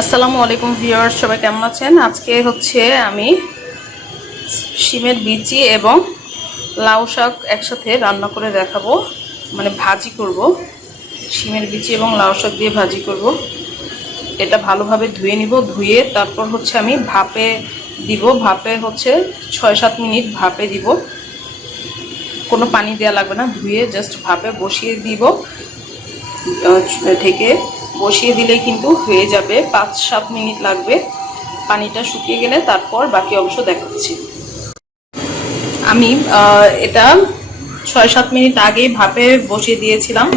আসসালামু আলাইকুম ভিউয়ার্স, সবাই কেমন আছেন? আজকে হচ্ছে আমি শিমের বিচি এবং লাউ শাক একসাথে রান্না করে দেখাবো, মানে ভাজি করব। শিমের বিচি এবং লাউ শাক দিয়ে ভাজি করব। এটা ভালোভাবে ধুয়ে নিব, ধুয়ে তারপর হচ্ছে আমি ভাপে দিব। ভাপে হচ্ছে 6-7 মিনিট ভাপে দিব, কোনো পানি দেওয়া লাগবে না। ধুয়ে জাস্ট ভাপে বসিয়ে দিব, ঢেকে বসিয়ে দিলেই কিন্তু হয়ে যাবে। 5-7 মিনিট লাগবে। পানিটা শুকিয়ে গেলে তারপর বাকি অংশ দেখাচ্ছি। আমি এটা 6-7 মিনিট আগেই ভাপে বসিয়ে দিয়েছিলাম।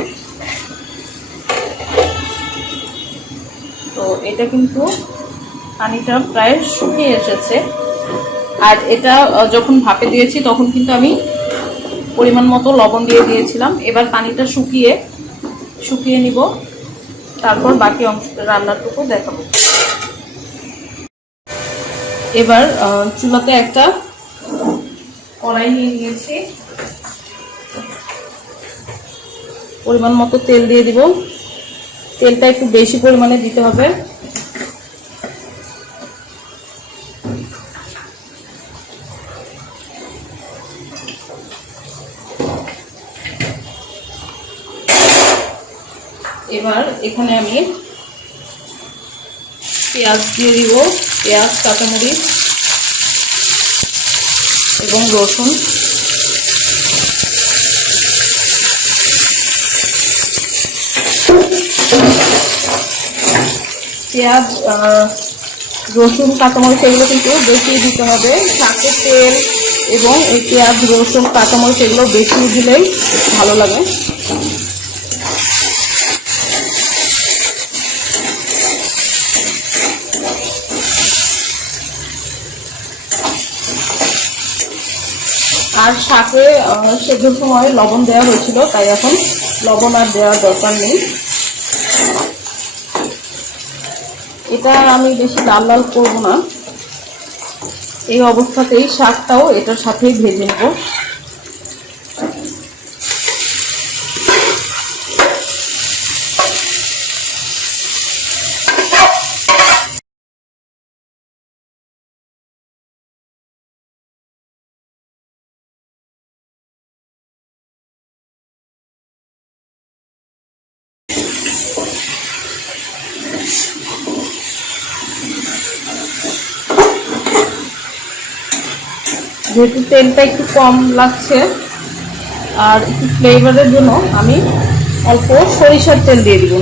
তো এটা কিন্তু পানিটা প্রায় শুকিয়ে এসেছে। আর এটা যখন ভাপে দিয়েছি তখন কিন্তু আমি পরিমাণ মতো লবণ দিয়ে দিয়েছিলাম। এবার পানিটা শুকিয়ে নিব, তারপর বাকি অংশ রান্নাটুকু দেখাবো। এবার চুলাতে একটা কড়াই নিয়ে নিয়েছি, পরিমাণ মতো তেল দিয়ে দিব। তেলটা একটু বেশি পরিমাণে দিতে হবে। এবার এখানে আমি পেঁয়াজ দিয়ে দিব, পেঁয়াজ, কাঁচামরিচ এবং রসুন। পেঁয়াজ, রসুন, কাঁচামরিচ এগুলো কিন্তু বেশি দিতে হবে। শাকের তেল এবং এই পেঁয়াজ, রসুন, কাঁচামরিচ এগুলো বেশি দিলেই ভালো লাগে। আর শাকে সেদ্ধর সময় লবণ দেওয়া হয়েছিল, তাই এখন লবণ আর দেওয়ার দরকার নেই। এটা আমি বেশি লাল লাল করবো না, এই অবস্থাতেই শাকটাও এটার সাথেই ভেজে নেব। যেহেতু তেলটা একটু কম লাগছে আর একটু ফ্লেভারের জন্য আমি অল্প সরিষার তেল দিয়ে দিব।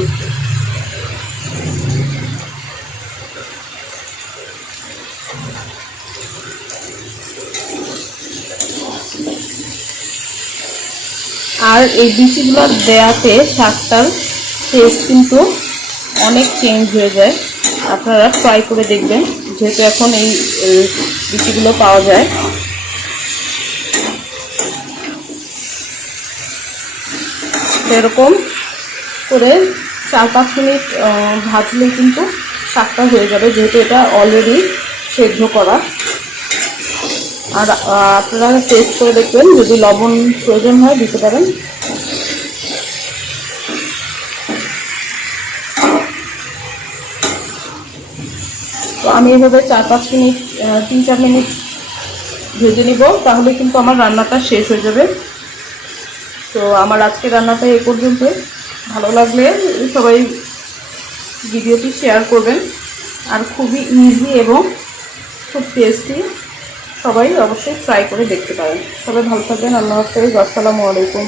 আর এই বিচিগুলো দেওয়াতে শাকটার টেস্ট কিন্তু অনেক চেঞ্জ হয়ে যায়। আপনারা ট্রাই করে দেখবেন, যেহেতু এখন এই বিচিগুলো পাওয়া যায়। এরকম করে 4-5 মিনিট ভাজলেই কিন্তু শাকটা হয়ে যাবে, যেহেতু এটা অলরেডি সেদ্ধ করা। আর আপনারা টেস্ট করে দেখবেন, যদি লবণ প্রয়োজন হয় দিতে পারেন। তো আমি এভাবে 4-5 মিনিট, 3-4 মিনিট ভেজে নিব, তাহলে কিন্তু আমার রান্নাটা শেষ হয়ে যাবে। তো আমার আজকের রান্নাটা এই পর্যন্ত। ভালো লাগলে সবাই ভিডিওটি শেয়ার করবেন। আর খুবই ইজি এবং খুব টেস্টি, সবাই অবশ্যই ট্রাই করে দেখতে পারেন। সবাই ভালো থাকবেন। আল্লাহ হাফেজ। আসসালামু আলাইকুম।